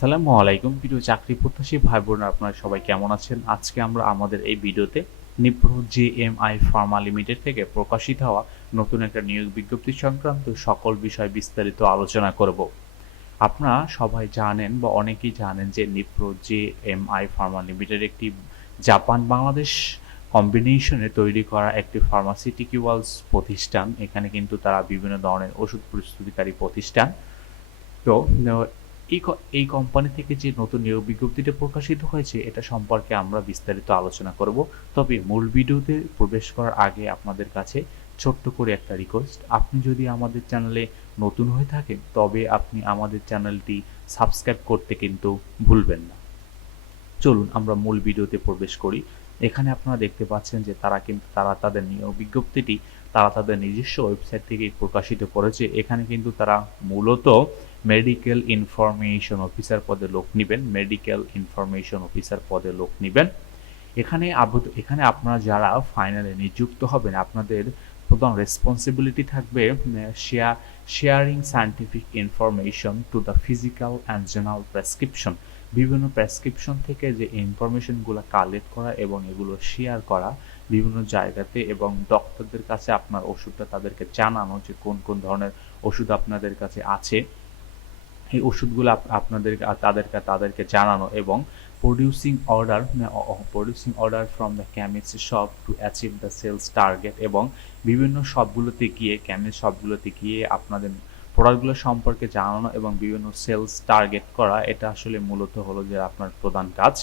আসসালামু আলাইকুম। প্রিয় চাকরি প্রত্যাশী ভাই বোনেরা আপনারা সবাই কেমন আছেন? আজকে আমরা আমাদের এই ভিডিওতে নিপ্রো জেএমআই ফার্মা লিমিটেড থেকে প্রকাশিত হওয়া নতুন একটা নিয়োগ বিজ্ঞপ্তি সংক্রান্ত সকল বিষয় বিস্তারিত আলোচনা করব। আপনারা সবাই জানেন বা অনেকেই জানেন যে Nipro J M I pharma limited একটি জাপান বাংলাদেশ কম্বিনেশনে তৈরি করা একটি ফার্মাসিউটিক্যালস প্রতিষ্ঠান। এখানে কিন্তু তারা বিভিন্ন ধরনের ওষুধ প্রস্তুতিকারী প্রতিষ্ঠান। তো এই এই কোম্পানি থেকে যে নতুন নিয়োগ বিজ্ঞপ্তিটা প্রকাশিত হয়েছে, এটা সম্পর্কে আমরা বিস্তারিত আলোচনা করব। তবে মূল ভিডিওতে প্রবেশ করার আগে আপনাদের কাছে ছোট্ট করে একটা রিকোয়েস্ট আপনি যদি আমাদের চ্যানেলে নতুন হয়ে থাকেন, তবে আপনি আমাদের চ্যানেলটি সাবস্ক্রাইব করতে কিন্তু ভুলবেন না। চলুন, আমরা মূল ভিডিওতে প্রবেশ করি। এখানে আপনারা দেখতে পাচ্ছেন যে তারা কিন্তু, তারা তাদের নিয়োগ বিজ্ঞপ্তিটি, তারা তাদের নিজস্ব ওয়েবসাইট থেকে প্রকাশিত করেছে। এখানে কিন্তু তারা মূলত মেডিকেল ইনফরমেশন অফিসার পদে লোক নেবেন মেডিকেল ইনফরমেশন অফিসার পদে লোক নেবেন। এখানে এখানে আপনারা যারা ফাইনালে নিযুক্ত হবেন, আপনাদের প্রধান রেসপন্সিবিলিটি থাকবে share sharing scientific information to the physical and general prescription বিভিন্ন প্রেসক্রিপশন থেকে যে ইনফরমেশনগুলো কালেক্ট করা এবং এগুলো শেয়ার করা বিভিন্ন জায়গাতে এবং ডক্টরদের কাছে আপনার ওষুধটা তাদেরকে জানানো যে কোন কোন ধরনের ওষুধ আপনাদের কাছে আছে। এই ওষুধগুলো আপনাদের তাদেরকে তাদেরকে জানানো এবং producing order producing order from the chemist shop to achieve the sales target এবং বিভিন্ন শপগুলোতে গিয়ে কেমিস্ট শপগুলোতে গিয়ে আপনাদের প্রোডাক্টগুলো সম্পর্কে জানানো এবং বিভিন্ন সেলস টার্গেট করা, এটা আসলে মূলত হলো যে আপনার প্রধান কাজ।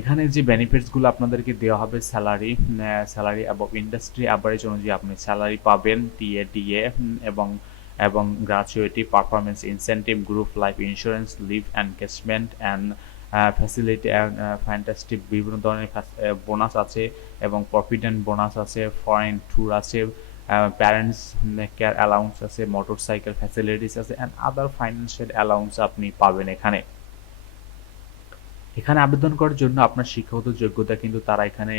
এখানে যে বেনিফিটসগুলো আপনাদেরকে দেওয়া হবে স্যালারি স্যালারি এবং ইন্ডাস্ট্রি অ্যাভারেজ অনুযায়ী আপনি স্যালারি পাবেন টিএ ডিএ এবং এবং gratuity performance incentive group life insurance leave engagement and facility fantastic বিভিন্ন ধরনের বোনাস আছে এবং প্রফিডেন্ট বোনাস আছে ফরেন ট্যুর আছে প্যারেন্টস কেয়ার অ্যালাউন্স আছে মোটর সাইকেল ফ্যাসিলিটিস আছে অ্যান্ড আদার ফাইন্যান্সিয়াল অ্যালাউন্স আপনি পাবেন এখানে। এখানে আবেদন করার জন্য আপনার শিক্ষাগত যোগ্যতা কিন্তু তারা এখানে,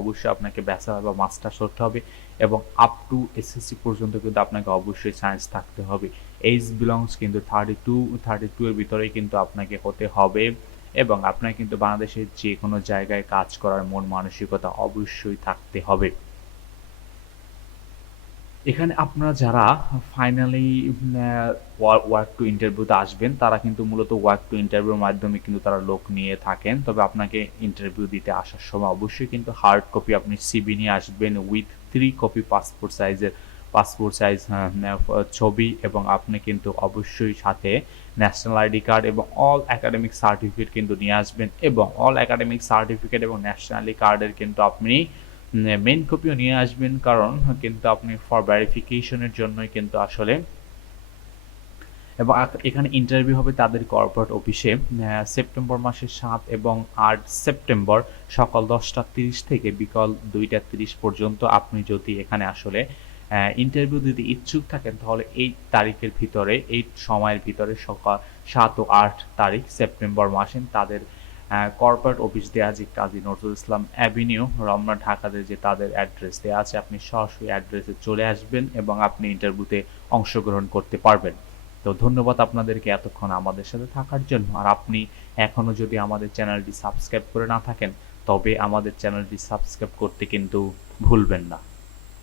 অবশ্যই আপনাকে ব্যাচেলার বা মাস্টার্স করতে হবে এবং আপ টু এসএসসি পর্যন্ত কিন্তু আপনাকে অবশ্যই সায়েন্স থাকতে হবে। এইজ বিলংস কিন্তু থার্টি টু থার্টি টু এর ভিতরে কিন্তু আপনাকে হতে হবে এবং আপনার কিন্তু বাংলাদেশের যে কোনো জায়গায় কাজ করার মন মানসিকতা অবশ্যই থাকতে হবে। এখানে আপনারা যারা ফাইনালি ওয়ার্ক টু ইন্টারভিউতে আসবেন, তারা কিন্তু মূলত ওয়ার্ক টু ইন্টারভিউর মাধ্যমে কিন্তু তারা লোক নিয়ে থাকেন। তবে আপনাকে ইন্টারভিউ দিতে আসার সময় অবশ্যই কিন্তু হার্ড কপি আপনি সিবি নিয়ে আসবেন উইথ থ্রি কপি পাসপোর্ট সাইজের পাসপোর্ট সাইজ ছবি এবং আপনি কিন্তু অবশ্যই সাথে ন্যাশনাল আইডি কার্ড এবং অল একাডেমিক সার্টিফিকেট কিন্তু নিয়ে আসবেন এবং অল একাডেমিক সার্টিফিকেট এবং ন্যাশনালি কার্ডের কিন্তু আপনি মেন কপিও নিয়ে আসবেন, কারণ কিন্তু আপনি ফর ভেরিফিকেশনের জন্যই কিন্তু আসলে এবং এখানে ইন্টারভিউ হবে তাদের কর্পোরেট অফিসে সেপ্টেম্বর মাসের সাত এবং আট সেপ্টেম্বর সকাল দশটা তিরিশ থেকে বিকাল দুইটা তিরিশ পর্যন্ত আপনি যদি এখানে আসলে ইন্টারভিউ দিতে ইচ্ছুক থাকেন, তাহলে এই তারিখের ভিতরে, এই সময়ের ভিতরে সকাল সাত ও আট তারিখ সেপ্টেম্বর মাসে তাদের কর্পোরেট অফিস দেওয়া যে কাজী নজরুল ইসলাম অ্যাভিনিউ রমনা, ঢাকাতে যে তাদের অ্যাড্রেস দেওয়া আছে, আপনি সরাসরি অ্যাড্রেসে চলে আসবেন এবং আপনি ইন্টারভিউতে অংশগ্রহণ করতে পারবেন। তো ধন্যবাদ আপনাদেরকে এতক্ষণ আমাদের সাথে থাকার জন্য। আর আপনি এখনও যদি আমাদের চ্যানেলটি সাবস্ক্রাইব করে না থাকেন, তবে আমাদের চ্যানেলটি সাবস্ক্রাইব করতে কিন্তু ভুলবেন না।